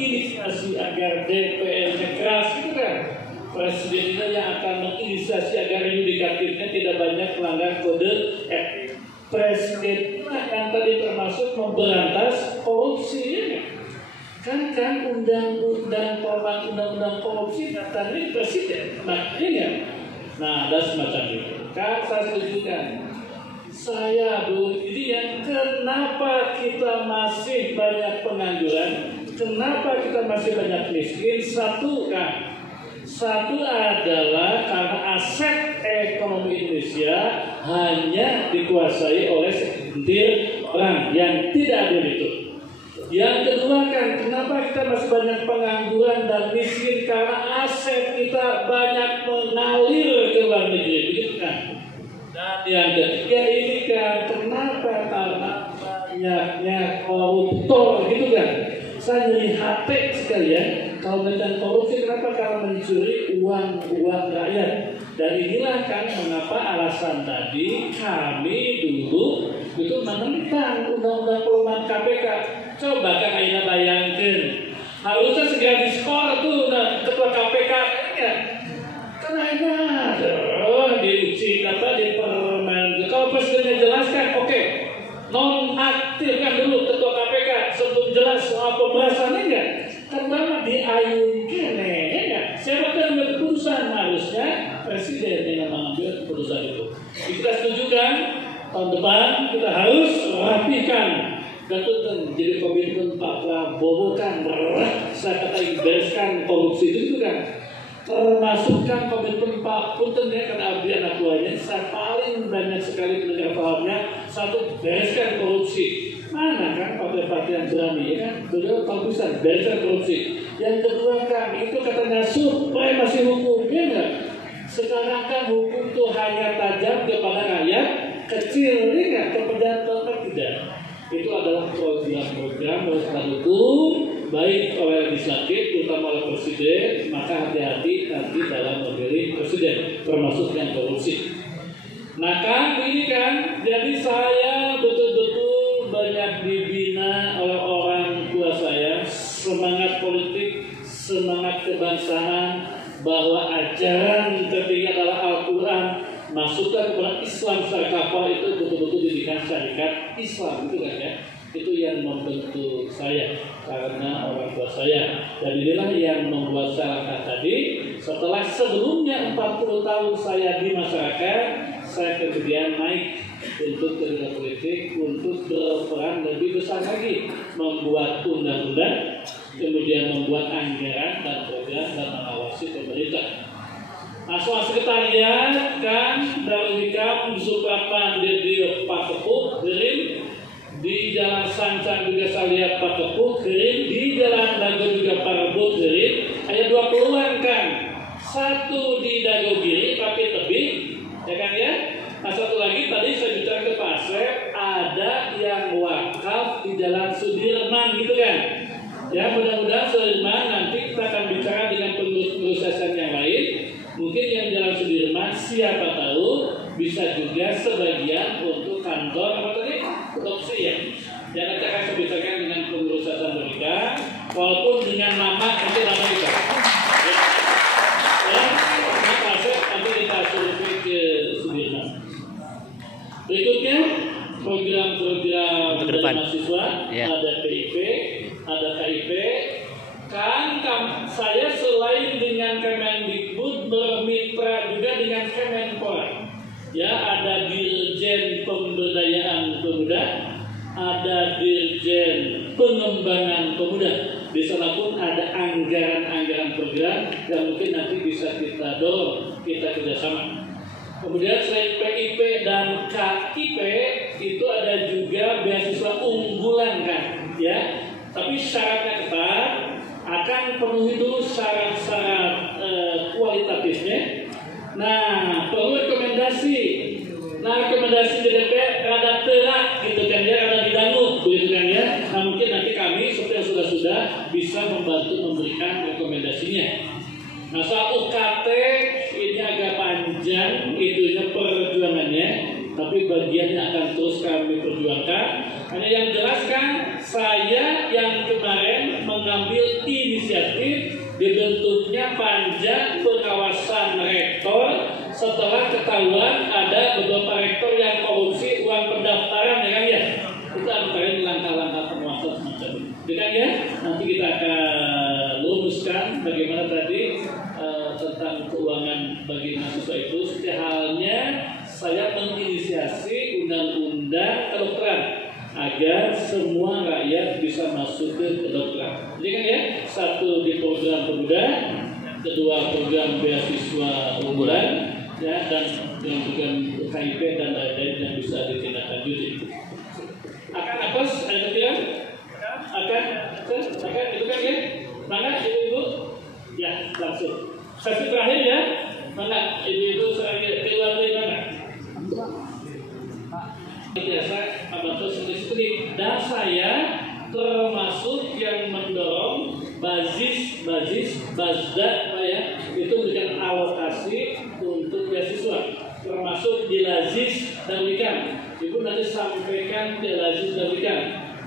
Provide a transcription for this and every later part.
menginisiasi agar DPR-nya keras itu kan. Presiden itu yang akan menginisiasi agar yudikatifnya tidak banyak melanggar kode etik. Presiden yang tadi termasuk memberantas korupsi ya. Kan undang-undang korupsi datangnya presiden. Nah ini nah ada semacam itu. Kan saya setujukan. Saya ini yang kenapa kita masih banyak pengangguran, kenapa kita masih banyak miskin? Satu adalah karena aset ekonomi Indonesia hanya dikuasai oleh segelintir orang yang tidak adil itu. Yang kedua kan, kenapa kita masih banyak pengangguran dan miskin? Karena aset kita banyak mengalir ke luar negeri, begitu kan? Dan yang ketiga ini kan, kenapa? Karena banyaknya koruptor, gitu kan? Saya nyeri hati sekali ya. Kalau tentang korupsi, kenapa? Karena mencuri uang rakyat. Dan inilah kan mengapa alasan tadi kami dulu itu menentang undang-undang perubahan KPK. Coba kan Aina bayangkan, harusnya segera diskor tuh ketua KPK ya. Kan Aina diuji di permen. Kalau presidennya jelaskan, oke, nonaktifkan dulu ketua KPK sebelum jelas soal pembahasannya enggak. Kan lama diayunkan ya. Siapa yang mengambil keputusan? Harusnya presiden yang mengambil keputusan itu. Kita setujukan tahun depan kita harus rapikan. Dan itu jadi komitmen Pak Prabowo kan, saya kata bereskan korupsi itu kan. Termasukkan komitmen Pak Punten ya, karena abdi anak buahnya, saya paling banyak sekali mendengar pahamnya, satu bereskan korupsi. Mana kan partai-partai yang berani ya kan, beliau tahu bisa bereskan korupsi. Yang kedua kan, itu katanya supremasi hukum, ya enggak? Sekarang kan hukum itu hanya tajam kepada rakyat kecil, ya enggak? Kepada tidak. Itu adalah program-program hukum baik oleh legislatif terutama oleh presiden, maka hati-hati nanti dalam memilih presiden termasuk yang korupsi. Nah kan ini kan, jadi saya betul-betul banyak dibina oleh orang tua saya, semangat politik, semangat kebangsaan, bahwa ajaran tertinggi adalah Al-Quran, masukkan kepada Islam secara kafah itu betul-betul didikan syarikat Islam itu kan ya. Itu yang membentuk saya karena orang tua saya. Dan inilah yang membuat saya langkah tadi. Setelah sebelumnya 40 tahun saya di masyarakat, saya kemudian naik untuk kerja politik, untuk berperan lebih besar lagi, membuat undang-undang, kemudian membuat anggaran dan program dan mengawasi pemerintah. Nah, soal sekretariat kan dari Hikam Suprapan di Pak Kepuk Gerin, di Jalan Sancang juga saya lihat Pak Kepuk Gerin, di Jalan Dago juga Pak Rebut Gerin. Ada 2 peluang kan, satu di Dago Giri pakai tebing, ya kan ya. Nah satu lagi tadi saya bicara ke Pak Asep, ada yang wakaf di Jalan Sudirman gitu kan. Ya mudah-mudahan Sudirman nanti kita akan bicara dengan pengurus yang lain. Mungkin yang Jalan Sudirman siapa tahu bisa juga sebagian untuk kantor apa tadi? Opsi ya. Yang nanti akan saya bicarakan dengan pengurus mereka, walaupun dengan nama nanti nama kita. Ya, Pak Asep nanti kita survei ke Sudirman. Berikutnya program-program mahasiswa, ada PIP, ada KIP. Kan saya selain dengan Kemendikbud bermitra juga dengan Kemenpora. Ya, ada Dirjen Pemberdayaan Pemuda, ada Dirjen Pengembangan Pemuda. Di sana pun ada anggaran-anggaran program yang mungkin nanti bisa kita dorong, kita kerjasama. Kemudian selain PIP dan KIP itu ada juga beasiswa unggulan kan, ya. Tapi syaratnya ketat, akan penuhi dulu syarat-syarat kualitatifnya. Nah, perlu rekomendasi. Nah, rekomendasi DDP rada terak gitu kan ya, rada didangu begitu kan ya. Nah, mungkin nanti kami seperti yang sudah bisa membantu memberikan rekomendasinya. Nah, soal UKT ini agak panjang itunya perjuangannya, tapi bagiannya akan terus kami perjuangkan. Hanya yang jelas kan saya yang kemarin mengambil inisiatif dibentuknya panja pengawasan rektor setelah ketahuan ada beberapa rektor yang korupsi uang pendaftaran, ya kan ya? Itu antara langkah-langkah pengawasan semacam itu, kan ya? Nanti kita akan luluskan bagaimana tadi tentang keuangan bagi mahasiswa itu. Halnya saya menginisiasi undang-undang kedokteran agar semua rakyat bisa masuk ke kedokteran. Jadi kan ya, satu di program pemuda, kedua program beasiswa unggulan, ya, dan dengan program KIP dan lain-lain yang bisa ditindaklanjuti. Akan apa? Ada ketiga? Akan itu kan ya? Mana ibu-ibu? Ya, langsung. Sesi terakhir ya. Mana ibu-ibu sebagai keluar dari mana? Biasa membantu studi, dan saya termasuk yang mendorong Bazda ya, itu memberikan alokasi untuk beasiswa, termasuk di Lazis dan Wikan. Ibu nanti sampaikan ke Lazis dan Wikan.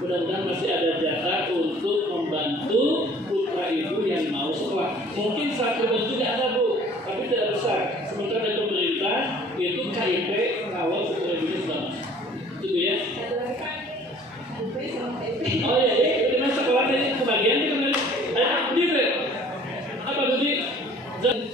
Mudah-mudahan masih ada jatah untuk membantu putra ibu yang mau sekolah. Mungkin satu bentuknya ada Bu, tapi tidak besar. Sementara dari pemerintah itu KIP kalau putra ibu sudah masuk. Itu ya. Oh iya, itu kan sekolah dari kebagian itu kan gitu. Apa tadi?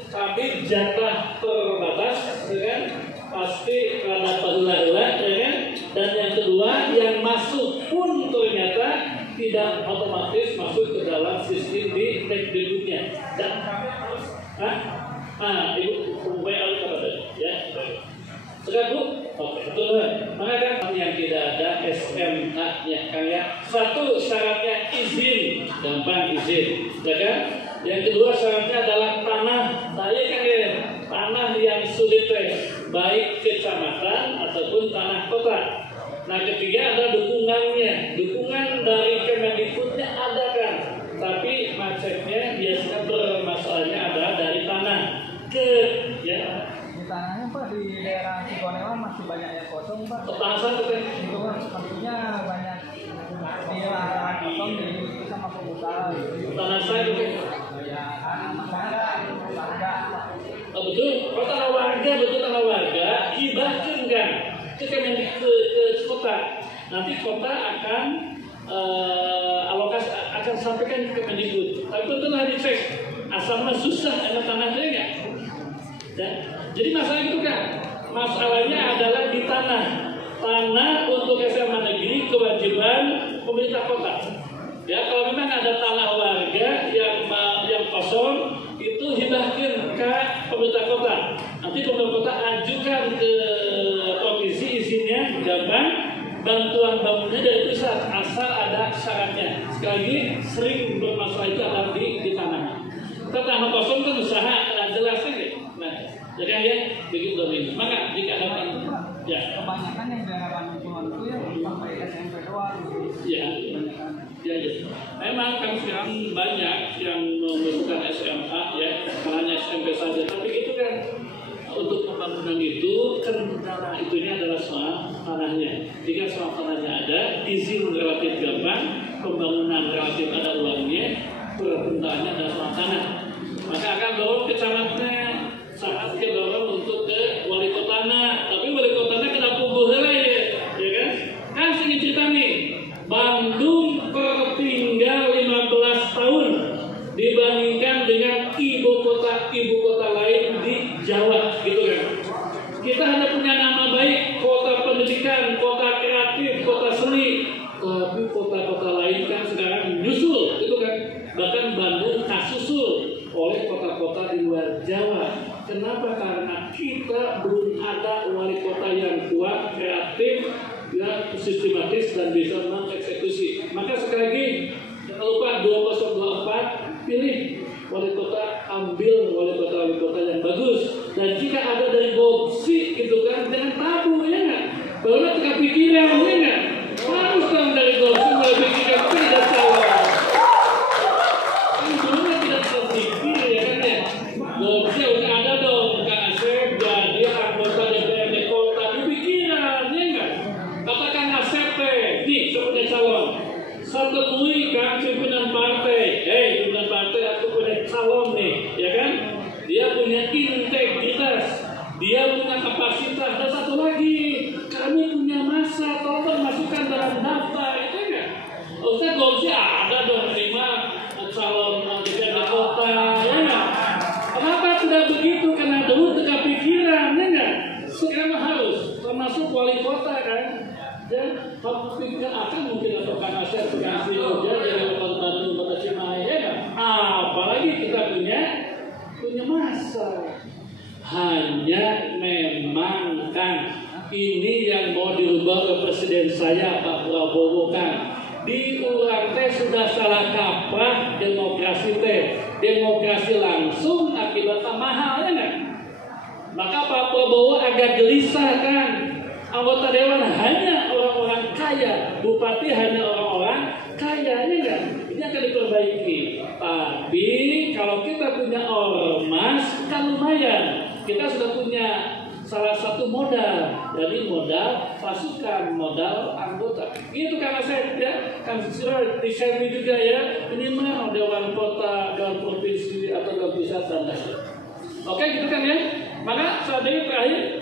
Tapi jatah terbatas, kan? Pasti karena padulah-ulah, ya kan? Dan yang kedua, yang masuk pun ternyata tidak otomatis masuk ke dalam sistem di berikutnya. Dan ibu supaya kepada ya. Sekarang Bu, oke, betul kan? Maka kan yang tidak ada SMA-nya kayak satu syaratnya izin, gampang izin, ya kan? Yang kedua syaratnya adalah tanah, saya kan ya, tanah yang sulit baik kecamatan ataupun tanah kota. Nah ketiga adalah dukungannya, dukungan dari Kemendikbudnya ada kan, tapi macetnya biasanya bermasalahnya adalah dari tanah ya. Tanahnya Pak di daerah Cikoneng masih banyak yang kosong Pak. Tanah satu kan? Itu kan maksudnya banyak di lahan kosong di sama pengusaha. Tanah saya kan? Ya, masyarakat warga. Oh, betul, tanah warga, betul tanah warga hibahkan kan ke kota. Nanti kota akan alokasi akan sampaikan ke Kemendikbud. Tapi betul lah dicek, asalnya susah ada tanahnya enggak? Ya. Jadi masalah itu kan, masalahnya adalah di tanah untuk SMA negeri kewajiban pemerintah kota. Ya kalau memang ada tanah warga yang kosong itu hibahkan ke pemerintah kota. Nanti pemerintah kota ajukan ke provinsi izinnya gampang, bantuan bangunnya dari pusat asal ada syaratnya. Sekali lagi sering bermasalah itu ada di tanah. Kalau tanah kosong kan usaha jelasnya gitu. Nah, jadi ya begitu ini. Maka jika ada ya kebanyakan yang daerah Bandung itu ya sampai SMP doang. Ya. Ya. Memang kan sekarang banyak yang membutuhkan SMA ya, hanya SMP saja. Tapi itu kan untuk pembangunan itu kendala itunya adalah soal tanahnya. Jika soal tanahnya ada, izin relatif gampang, pembangunan relatif ada uangnya, permintaannya adalah soal tanah. Maka akan dorong kecamatannya saat kedorong untuk ke wali kotana, tapi wali kotana kena pukul ya kan? Kan sini cerita nih, Bandung tertinggal 15 tahun dibandingkan dengan ibu kota lain di Jawa, gitu kan? Kita hanya punya nama baik, kota pendidikan, kota kreatif, kota seni, tapi kota-kota lain kan sekarang menyusul, gitu kan? Bahkan Bandung kasusul oleh kota-kota di luar Jawa. Kenapa? Karena kita belum ada wali kota yang kuat, kreatif, ya, sistematis dan bisa mengeksekusi. Maka sekali lagi, jangan lupa 2024 pilih wali kota, ambil wali kota yang bagus. Dan jika ada dari opsi gitu kan, jangan tabu ya nggak? Baru kita pikiran ya nggak? Harus kan dari opsi mulai pikirkan tidak salah. Opsi udah ada dong, Kak Asep jadi anggota DPRD kota, dipikiran, ya enggak? Katakan Asep nih sebagai calon, 1 punya integritas, dia punya kapasitas, dan satu lagi, kami punya masa, tolong masukkan dalam daftar, itu enggak? Ustaz Gomsi ada dong 5 calon DPRD kota, ya enggak? Kenapa tidak begitu? Karena dulu tegak pikiran, ya enggak? Sekarang harus, termasuk wali kota kan? Ya, kalau pikir akan mungkin atau Kang Asep berganti dia jadi wali Bandung, kota Cimahi, ya enggak? Apalagi kita punya masa. Hanya memang kan ini yang mau dirubah ke presiden saya Pak Prabowo kan. Diulang teh sudah salah kaprah demokrasi teh. Demokrasi langsung akibatnya mahal ya kan? Maka Pak Prabowo agak gelisah kan. Anggota dewan hanya orang-orang kaya, bupati hanya orang-orang kaya ya kan? Ini akan diperbaiki. Tapi kalau kita punya ormas kan lumayan. Kita sudah punya salah satu modal, jadi modal pasukan, modal anggota. Itu karena saya ya, kan sudah di-share juga ya. Ini mah dewan kota, dewan provinsi atau dewan pusat dan lain-lain. Oke, gitu kan ya. Maka saat ini terakhir